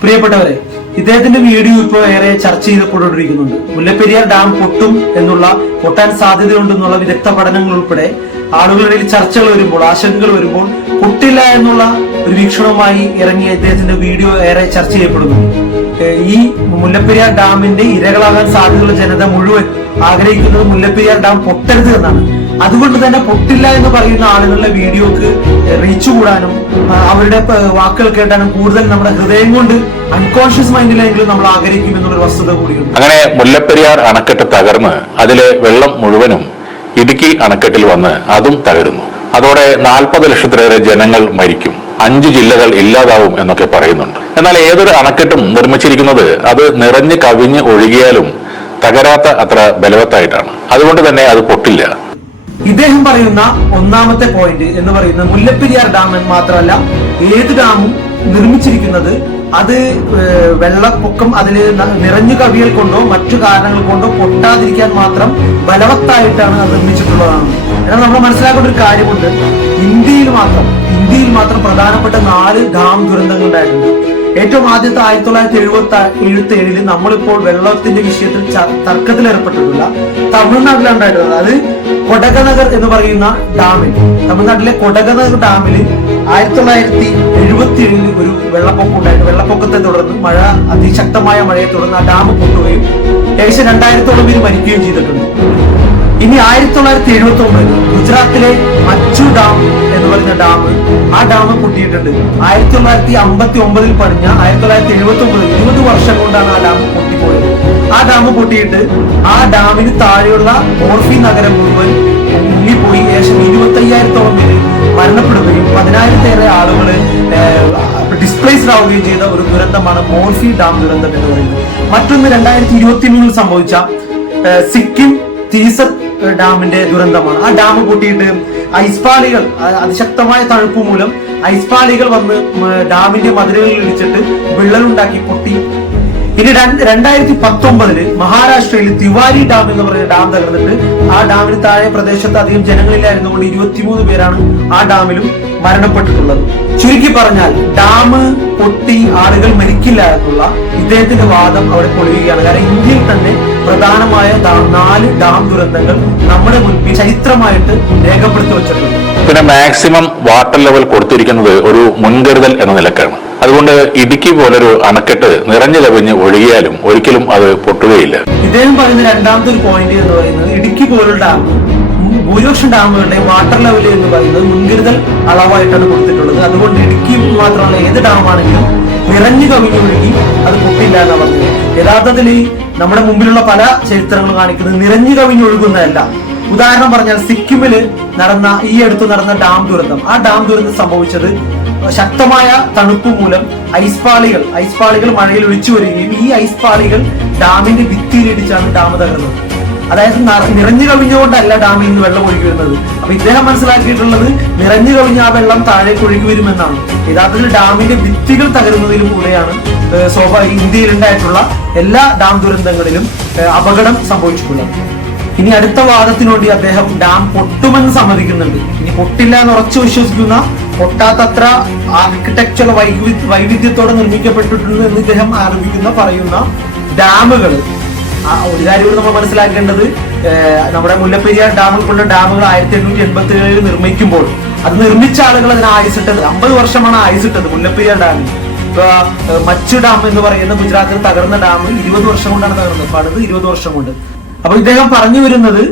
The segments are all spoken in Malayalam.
പ്രിയപ്പെട്ടവരെ ഇദ്ദേഹത്തിന്റെ വീഡിയോ ഇപ്പോൾ ഏറെ ചർച്ച ചെയ്യപ്പെട്ടുകൊണ്ടിരിക്കുന്നുണ്ട് മുല്ലപ്പെരിയാർ ഡാം പൊട്ടും എന്നുള്ള പൊട്ടാൻ സാധ്യതയുണ്ടെന്നുള്ള വിദഗ്ധ പഠനങ്ങൾ ഉൾപ്പെടെ ആളുകളുടെ ചർച്ചകൾ വരുമ്പോൾ ആശങ്കകൾ വരുമ്പോൾ പൊട്ടില്ല എന്നുള്ള ഒരു വീക്ഷണവുമായി ഇറങ്ങിയ ഇദ്ദേഹത്തിന്റെ വീഡിയോ ഏറെ ചർച്ച ചെയ്യപ്പെടുന്നു. ഈ മുല്ലപ്പെരിയാർ ഡാമിന്റെ ഇരകളാകാൻ സാധ്യതയുള്ള ജനത മുഴുവൻ ആഗ്രഹിക്കുന്നത് മുല്ലപ്പെരിയാർ ഡാം പൊട്ടരുത് എന്നാണ്. അതുകൊണ്ട് തന്നെ പൊട്ടില്ല എന്ന് പറയുന്ന ആളുകളുടെ വീഡിയോക്ക് റീച്ച് കൂടാനും അവരുടെ വാക്കുകൾ കേട്ടാനും കൂടുതൽ നമ്മുടെ ഹൃദയം കൊണ്ട് അൺകോൺഷ്യസ് മൈൻഡിലെങ്കിലും നമ്മൾ ആഗ്രഹിക്കും എന്നുള്ളൊരു വസ്തുത കൂടിയുണ്ട്. അങ്ങനെ മുല്ലപ്പെരിയാർ അണക്കെട്ട് തകർന്ന് അതിലെ വെള്ളം മുഴുവനും ഇടുക്കി അണക്കെട്ടിൽ വന്ന് അതും തകരുന്നു. അതോടെ നാൽപ്പത് ലക്ഷത്തിലേറെ ജനങ്ങൾ മരിക്കും. അഞ്ച് ജില്ലകൾ ഇല്ലാതാവും എന്നൊക്കെ പറയുന്നുണ്ട്. എന്നാൽ ഏതൊരു അണക്കെട്ടും നിർമ്മിച്ചിരിക്കുന്നത് അത് നിറഞ്ഞ് കവിഞ്ഞ് ഒഴുകിയാലും തകരാത്ത അത്ര ബലവത്തായിട്ടാണ്. അതുകൊണ്ട് തന്നെ അത് പൊട്ടില്ല. ഇദ്ദേഹം പറയുന്ന ഒന്നാമത്തെ പോയിന്റ് എന്ന് പറയുന്നത് മുല്ലപ്പെരിയാർ ഡാം മാത്രമല്ല ഏത് ഡാമും നിർമ്മിച്ചിരിക്കുന്നത് അത് വെള്ളപ്പൊക്കം അതിൽ നിറഞ്ഞു കവിയൽ കൊണ്ടോ മറ്റു കാരണങ്ങൾ കൊണ്ടോ പൊട്ടാതിരിക്കാൻ മാത്രം ബലവത്തായിട്ടാണ് അത് നിർമ്മിച്ചിട്ടുള്ളതാണ്. എന്നാൽ നമ്മൾ മനസ്സിലാക്കേണ്ട ഒരു കാര്യമുണ്ട്. ഇന്ത്യയിൽ മാത്രം ഇന്ത്യയിൽ മാത്രം പ്രധാനപ്പെട്ട നാല് ഡാം ദുരന്തങ്ങൾ ഉണ്ടായിട്ടുണ്ട്. ഏറ്റവും ആദ്യത്തെ ആയിരത്തി തൊള്ളായിരത്തി എഴുപത്തി എഴുപത്തി ഏഴിൽ നമ്മളിപ്പോൾ വെള്ളത്തിന്റെ വിഷയത്തിൽ തർക്കത്തിൽ ഏർപ്പെട്ടിട്ടില്ല. തമിഴ്നാട്ടിലാണ് ഉണ്ടായിട്ടുള്ളത് അത് കൊടകനഗർ എന്ന് പറയുന്ന ഡാമിൽ. തമിഴ്നാട്ടിലെ കൊടകനഗർ ഡാമിൽ ആയിരത്തി തൊള്ളായിരത്തി എഴുപത്തി ഏഴിൽ ഒരു വെള്ളപ്പൊക്കം ഉണ്ടായിട്ട് വെള്ളപ്പൊക്കത്തെ തുടർന്ന് മഴ അതിശക്തമായ മഴയെ തുടർന്ന് ആ ഡാം പൊട്ടുകയും ഏകദേശം രണ്ടായിരത്തോളം പേര് മരിക്കുകയും ചെയ്തിട്ടുണ്ട്. ഇനി ആയിരത്തി തൊള്ളായിരത്തി എഴുപത്തി ഒമ്പതിൽ ഗുജറാത്തിലെ മച്ചു ഡാം എന്ന് പറയുന്ന ഡാം ആ ഡാം പൊട്ടിയിട്ടുണ്ട്. ആയിരത്തി തൊള്ളായിരത്തി അമ്പത്തി ഒമ്പതിൽ പണിഞ്ഞ ആയിരത്തി തൊള്ളായിരത്തി എഴുപത്തി ഒമ്പതിൽ ഇരുപത് വർഷം കൊണ്ടാണ് ആ ഡാം പൊട്ടിപ്പോയത്. ആ ഡാം പൊട്ടിയിട്ട് ആ ഡാമിന് താഴെയുള്ള ഓർഫി നഗരം മുഴുവൻ മുങ്ങിപ്പോയി. ഏകദേശം ഇരുപത്തി അയ്യായിരത്തോളം പേര് മരണപ്പെടുകയും പതിനായിരത്തേറെ ആളുകൾ ഡിസ്പ്ലേസ്ഡ് ആവുകയും ചെയ്ത ഒരു ദുരന്തമാണ് മോർഫി ഡാം ദുരന്തം എന്ന് പറയുന്നത്. മറ്റൊന്ന് രണ്ടായിരത്തി ഇരുപത്തി മൂന്നിൽ സംഭവിച്ച സിക്കിം തീസത്ത് ഡാമിന്റെ ദുരന്തമാണ്. ആ ഡാം പൊട്ടിയിട്ട് ഐസ്പാളികൾ അ- അതിശക്തമായ തണുപ്പ് മൂലം ഐസ്പാളികൾ വന്ന് ഡാമിന്റെ മതിലുകളിൽ ഇടിച്ചിട്ട് വിള്ളലുണ്ടാക്കി പൊട്ടി. രണ്ട് രണ്ടായിരത്തി പത്തൊമ്പതിൽ മഹാരാഷ്ട്രയിൽ തിവാരി ഡാം എന്ന് പറയുന്ന ഡാം തകർന്നിട്ട് ആ ഡാമിന് താഴെ പ്രദേശത്ത് അധികം ജനങ്ങളില്ലായിരുന്നു കൊണ്ട് ഇരുപത്തിമൂന്ന് പേരാണ് ആ ഡാമിലും മരണപ്പെട്ടിട്ടുള്ളത്. ചുരുക്കി പറഞ്ഞാൽ ഡാം പൊട്ടി ആളുകൾ മരിക്കില്ല എന്നുള്ള ഇദ്ദേഹത്തിന്റെ വാദം അവിടെ പൊളിയുകയാണ്. കാരണം ഇന്ത്യയിൽ തന്നെ പ്രധാനമായ നാല് ഡാം ദുരന്തങ്ങൾ നമ്മുടെ മുൻപിൽ ചരിത്രമായിട്ട് രേഖപ്പെടുത്തി വെച്ചിട്ടുണ്ട്. പിന്നെ മാക്സിമം വാട്ടർ ലെവൽ കൊടുത്തിരിക്കുന്നത് ഒരു മുൻകരുതൽ എന്ന നിലക്കാണ്. അതുകൊണ്ട് ഇടുക്കി പോലൊരു അണക്കെട്ട് നിറഞ്ഞു കവിഞ്ഞ് ഒഴുകിയാലും ഒരിക്കലും അത് പൊട്ടുകയില്ല. ഇദ്ദേഹം പറയുന്ന രണ്ടാമത്തെ ഒരു പോയിന്റ് എന്ന് പറയുന്നത് ഇടുക്കി പോലുള്ള ഡാം ഭൂരിപക്ഷം ഡാമുകളുടെ വാട്ടർ ലെവൽ എന്ന് പറയുന്നത് മുൻകരുതൽ അളവായിട്ടാണ് കൊടുത്തിട്ടുള്ളത്. അതുകൊണ്ട് ഇടുക്കി മാത്രമല്ല ഏത് ഡാമാണെങ്കിലും നിറഞ്ഞു കവിഞ്ഞു ഒഴുകി അത് പൊട്ടില്ല എന്ന് പറഞ്ഞത്. യഥാർത്ഥത്തിൽ നമ്മുടെ മുമ്പിലുള്ള പല ചരിത്രങ്ങൾ കാണിക്കുന്നത് നിറഞ്ഞു കവിഞ്ഞൊഴുകുന്നതല്ല ഉദാഹരണം പറഞ്ഞാൽ സിക്കിമിൽ നടന്ന ഈ അടുത്ത് നടന്ന ഡാം ദുരന്തം. ആ ഡാം ദുരന്തം സംഭവിച്ചത് ശക്തമായ തണുപ്പ് മൂലം ഐസ്പാളികൾ ഐസ്പാളികൾ മഴയിൽ ഒഴിച്ചു വരികയും ഈ ഐസ്പാളികൾ ഡാമിന്റെ ഭിത്തിയിലിടിച്ചാണ് ഡാം തകർന്നത്. അതായത് നിറഞ്ഞു കവിഞ്ഞുകൊണ്ടല്ല ഡാമിൽ നിന്ന് വെള്ളം ഒഴുകി വരുന്നത്. അപ്പൊ ഇദ്ദേഹം മനസ്സിലാക്കിയിട്ടുള്ളത് നിറഞ്ഞു കവിഞ്ഞ ആ വെള്ളം താഴേക്ക് ഒഴുകി വരുമെന്നാണ്. യഥാർത്ഥത്തിൽ ഡാമിന്റെ ഭിത്തികൾ തകരുന്നതിലും കൂടെയാണ് ഏഹ്, സ്വാഭാവിക ഇന്ത്യയിൽ ഉണ്ടായിട്ടുള്ള എല്ലാ ഡാം ദുരന്തങ്ങളിലും അപകടം സംഭവിച്ചിട്ടുള്ളത്. ഇനി അടുത്ത വാദത്തിന് വേണ്ടി അദ്ദേഹം ഡാം പൊട്ടുമെന്ന് സമ്മതിക്കുന്നുണ്ട്. ഇനി പൊട്ടില്ല എന്ന് ഉറച്ചു വിശ്വസിക്കുന്ന പൊട്ടാത്തത്ര ആർക്കിടെക്ചർ വൈവി വൈവിധ്യത്തോടെ നിർമ്മിക്കപ്പെട്ടിട്ടുണ്ട് എന്ന് ഇദ്ദേഹം ആരോപിക്കുന്ന പറയുന്ന ഡാമുകൾ. ഒരു കാര്യം നമ്മൾ മനസ്സിലാക്കേണ്ടത്. നമ്മുടെ മുല്ലപ്പെരിയാർ ഡാം ഉൾക്കൊണ്ട ഡാമുകൾ ആയിരത്തി എണ്ണൂറ്റി എൺപത്തി ഏഴിൽ നിർമ്മിക്കുമ്പോൾ അത് നിർമ്മിച്ച ആളുകൾ അതിന് ആയുസിട്ടത്. അമ്പത് വർഷമാണ് ആയുസിട്ടത് മുല്ലപ്പെരിയാർ ഡാമിന്. മച്ചു ഡാം എന്ന് പറയുന്ന ഗുജറാത്തിൽ തകർന്ന ഡാം ഇരുപത് വർഷം കൊണ്ടാണ് തകർന്നത്. പടുത് ഇരുപത് വർഷം കൊണ്ട്. അപ്പൊ ഇദ്ദേഹം പറഞ്ഞു വരുന്നത്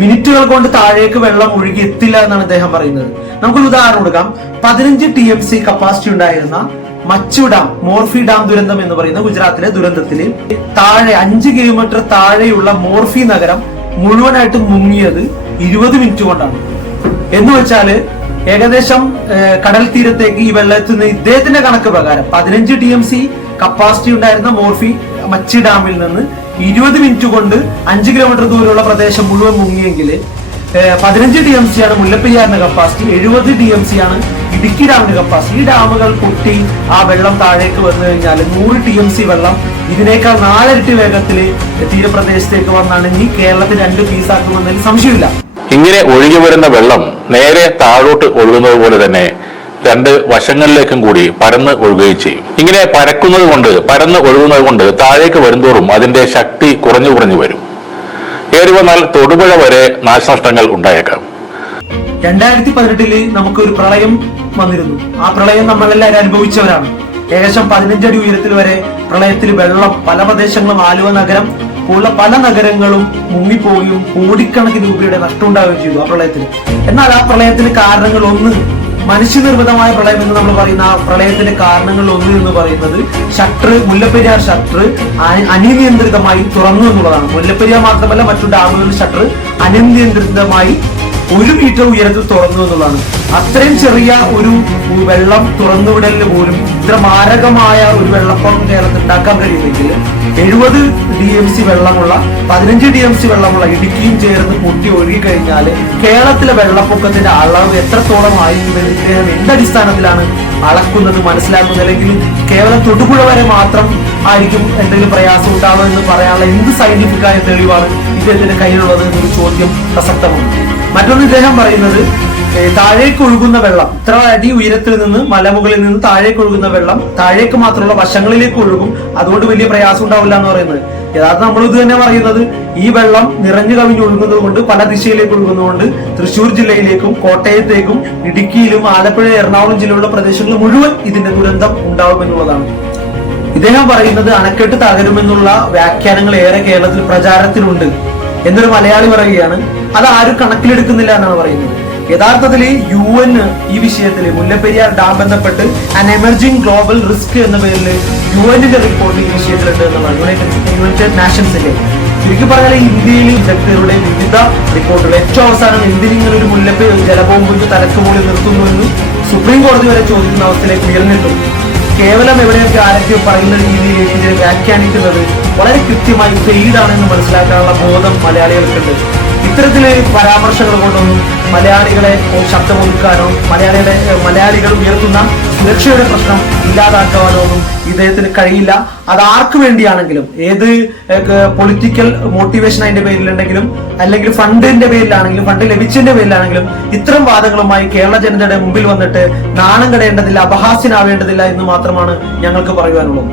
മിനിറ്റുകൾ കൊണ്ട് താഴേക്ക് വെള്ളം ഒഴുകി എത്തില്ല എന്നാണ് അദ്ദേഹം പറയുന്നത്. നമുക്കൊരു ഉദാഹരണം കൊടുക്കാം. പതിനഞ്ച് ടി എം സി കപ്പാസിറ്റി ഉണ്ടായിരുന്ന മച്ചു ഡാം മോർഫി ഡാം ദുരന്തം എന്ന് പറയുന്ന ഗുജറാത്തിലെ ദുരന്തത്തിൽ താഴെ അഞ്ച് കിലോമീറ്റർ താഴെയുള്ള മോർഫി നഗരം മുഴുവനായിട്ട് മുങ്ങിയത് ഇരുപത് മിനിറ്റ് കൊണ്ടാണ്. എന്ന് വെച്ചാൽ ഏകദേശം കടൽ തീരത്തേക്ക് ഈ വെള്ളത്തിൽ ഇദ്ദേഹത്തിന്റെ കണക്ക് പ്രകാരം പതിനഞ്ച് ടി എം സി കപ്പാസിറ്റി ഉണ്ടായിരുന്ന മോർഫി മച്ചി ഡാമിൽ നിന്ന് ഇരുപത് മിനിറ്റ് കൊണ്ട് അഞ്ച് കിലോമീറ്റർ ദൂരമുള്ള പ്രദേശം മുഴുവൻ മുങ്ങിയെങ്കിൽ പതിനഞ്ച് ഡി എം സി ആണ് മുല്ലപ്പെരിയാറിന്റെ കപ്പാസിറ്റി എഴുപത് ഡി എം സി ആണ് ഇടുക്കി ഡാമിന്റെ കപ്പാസിറ്റി ഈ ഡാമുകൾ പൊട്ടി ആ വെള്ളം താഴേക്ക് വന്നു കഴിഞ്ഞാൽ നൂറ് ടി എം സി വെള്ളം ഇതിനേക്കാൾ നാലരട്ടി വേഗത്തിൽ തീരപ്രദേശത്തേക്ക് വന്നാണെങ്കിൽ കേരളത്തിൽ രണ്ട് പീസാക്കുമെന്നതിൽ സംശയമില്ല. ഇങ്ങനെ ഒഴുകി വരുന്ന വെള്ളം നേരെ താഴോട്ട് ഒഴുകുന്നത് പോലെ തന്നെ രണ്ട് വശങ്ങളിലേക്കും കൂടി പരന്ന് ഒഴുകുകയും ചെയ്യും. ഇങ്ങനെ പരക്കുന്നത് കൊണ്ട് പരന്ന് ഒഴുകുന്നത് കൊണ്ട് താഴേക്ക് വരുന്തോറും അതിന്റെ ശക്തി കുറഞ്ഞു കുറഞ്ഞു വരും. ഏറി വന്നാൽ തൊടുപുഴ വരെ നാശനഷ്ടങ്ങൾ ഉണ്ടായേക്കാം. രണ്ടായിരത്തി പതിനെട്ടിൽ നമുക്ക് ഒരു പ്രളയം വന്നിരുന്നു. ആ പ്രളയം നമ്മളെല്ലാവരും അനുഭവിച്ചവരാണ്. ഏകദേശം പതിനഞ്ചടി ഉയരത്തിൽ വരെ പ്രളയത്തിൽ വെള്ളം പല പ്രദേശങ്ങളും ആലുവ നഗരം ഉള്ള പല നഗരങ്ങളും മുങ്ങിപ്പോവുകയും കോടിക്കണക്കിന് രൂപയുടെ നഷ്ടം ഉണ്ടാവുകയും ചെയ്തു ആ പ്രളയത്തിൽ. എന്നാൽ ആ പ്രളയത്തിന് കാരണങ്ങൾ ഒന്ന് മനുഷ്യനിർമ്മിതമായ പ്രളയം എന്ന് നമ്മൾ പറയുന്ന ആ പ്രളയത്തിന്റെ കാരണങ്ങളിൽ ഒന്ന് എന്ന് പറയുന്നത് ഷട്ടർ മുല്ലപ്പെരിയാർ ഷട്ടർ അനിയന്ത്രിതമായി തുറന്നു എന്നുള്ളതാണ്. മുല്ലപ്പെരിയാർ മാത്രമല്ല മറ്റു ഡാമുകളുടെ ഷട്ടർ അനിയന്ത്രിതമായി ഒരു മീറ്റർ ഉയരത്തിൽ തുറന്നു എന്നുള്ളതാണ്. അത്രയും ചെറിയ ഒരു വെള്ളം തുറന്നു വിടലിന് പോലും ഇത്ര മാരകമായ ഒരു വെള്ളപ്പൊക്കം കേരളത്തിൽ ഉണ്ടാക്കാൻ കഴിയുമെങ്കിൽ എഴുപത് ഡി എം സി വെള്ളമുള്ള പതിനഞ്ച് ഡി എം സി വെള്ളമുള്ള ഇടുക്കിയും ചേർന്ന് പൊട്ടി ഒഴുകി കഴിഞ്ഞാൽ കേരളത്തിലെ വെള്ളപ്പൊക്കത്തിന്റെ അളവ് എത്രത്തോളം ആയി എന്ത് എന്തടിസ്ഥാനത്തിലാണ് അളക്കുന്നത് മനസ്സിലാക്കുന്നത്? അല്ലെങ്കിൽ കേവലം തൊടുപുഴ വരെ മാത്രം ആയിരിക്കും എന്തെങ്കിലും പ്രയാസം ഉണ്ടാവുക എന്ന് പറയാനുള്ള എന്ത് സയന്റിഫിക്കായ തെളിവാണ് ഇദ്ദേഹത്തിന്റെ കയ്യിലുള്ളത് എന്നൊരു ചോദ്യം പ്രസക്തമാണ്. മറ്റൊന്ന് ഇദ്ദേഹം പറയുന്നത് താഴേക്ക് ഒഴുകുന്ന വെള്ളം ഇത്ര അടി ഉയരത്തിൽ നിന്ന് മലമുകളിൽ നിന്ന് താഴേക്ക് ഒഴുകുന്ന വെള്ളം താഴേക്ക് മാത്രമുള്ള വശങ്ങളിലേക്ക് ഒഴുകും. അതുകൊണ്ട് വലിയ പ്രയാസം ഉണ്ടാവില്ല എന്ന് പറയുന്നത്. യഥാർത്ഥം നമ്മൾ ഇത് തന്നെ പറയുന്നത് ഈ വെള്ളം നിറഞ്ഞു കവിഞ്ഞു ഒഴുകുന്നത് കൊണ്ട് പല ദിശയിലേക്ക് ഒഴുകുന്നതുകൊണ്ട് തൃശ്ശൂർ ജില്ലയിലേക്കും കോട്ടയത്തേക്കും ഇടുക്കിയിലും ആലപ്പുഴ എറണാകുളം ജില്ലയിലുള്ള പ്രദേശങ്ങളിൽ മുഴുവൻ ഇതിന്റെ ദുരന്തം ഉണ്ടാവുമെന്നുള്ളതാണ് ഇദ്ദേഹം പറയുന്നത് അണക്കെട്ട് തകരുമെന്നുള്ള വ്യാഖ്യാനങ്ങൾ ഏറെ കേരളത്തിൽ പ്രചാരത്തിലുണ്ട്. എന്നൊരു മലയാളി പറയുകയാണ് അത് ആരും കണക്കിലെടുക്കുന്നില്ല എന്നാണ് പറയുന്നത്. യഥാർത്ഥത്തിൽ യു എൻ ഈ വിഷയത്തിൽ മുല്ലപ്പെരിയാർ ഡാം ബന്ധപ്പെട്ട് ആൻ എമർജിംഗ് ഗ്ലോബൽ റിസ്ക് എന്ന പേരിൽ യു എന്നിന്റെ റിപ്പോർട്ട് ഈ വിഷയത്തിലുണ്ട് എന്നുള്ളതാണ്. യുണൈറ്റഡ് യുണൈറ്റഡ് നാഷൻസിന്റെ ശരിക്കും പറഞ്ഞാൽ ഇന്ത്യയിൽ വിദഗ്ധരുടെ വിവിധ റിപ്പോർട്ടുകൾ ഏറ്റവും അവസാനം എന്തിനിങ്ങനെ ഒരു മുല്ലപ്പെ ജലബോംബിന്റെ തലക്ക് നിർത്തുന്നു എന്ന് സുപ്രീം കോടതി വരെ ചോദിക്കുന്ന അവസ്ഥയിലേക്ക് ഉയർന്നിട്ടുണ്ട് കേവലം എവിടെയൊക്കെ ആരൊക്കെ പറയുന്ന രീതിയിലേക്ക് ഇതിനെ വ്യാഖ്യാനിക്കുന്നത് വളരെ കൃത്യമായി ഫെയ്ഡാണെന്ന് മനസ്സിലാക്കാനുള്ള ബോധം മലയാളികൾക്കുണ്ട്. ഇത്തരത്തിൽ പരാമർശങ്ങൾ കൊണ്ടൊന്നും മലയാളികളെ ശബ്ദമൊതുക്കാനോ മലയാളികളെ മലയാളികൾ ഉയർത്തുന്ന സുരക്ഷയുടെ പ്രശ്നം ഇല്ലാതാക്കാനോ ഒന്നും ഇദ്ദേഹത്തിന് കഴിയില്ല. അത് ആർക്ക് വേണ്ടിയാണെങ്കിലും ഏത് പൊളിറ്റിക്കൽ മോട്ടിവേഷൻ അതിന്റെ പേരിലുണ്ടെങ്കിലും അല്ലെങ്കിൽ ഫണ്ടിന്റെ പേരിലാണെങ്കിലും ഫണ്ട് ലഭിച്ചതിന്റെ പേരിലാണെങ്കിലും ഇത്തരം വാദങ്ങളുമായി കേരള ജനതയുടെ മുമ്പിൽ വന്നിട്ട് നാണം കടയേണ്ടതില്ല അപഹാസ്യനാവേണ്ടതില്ല എന്ന് മാത്രമാണ് ഞങ്ങൾക്ക് പറയുവാനുള്ളത്.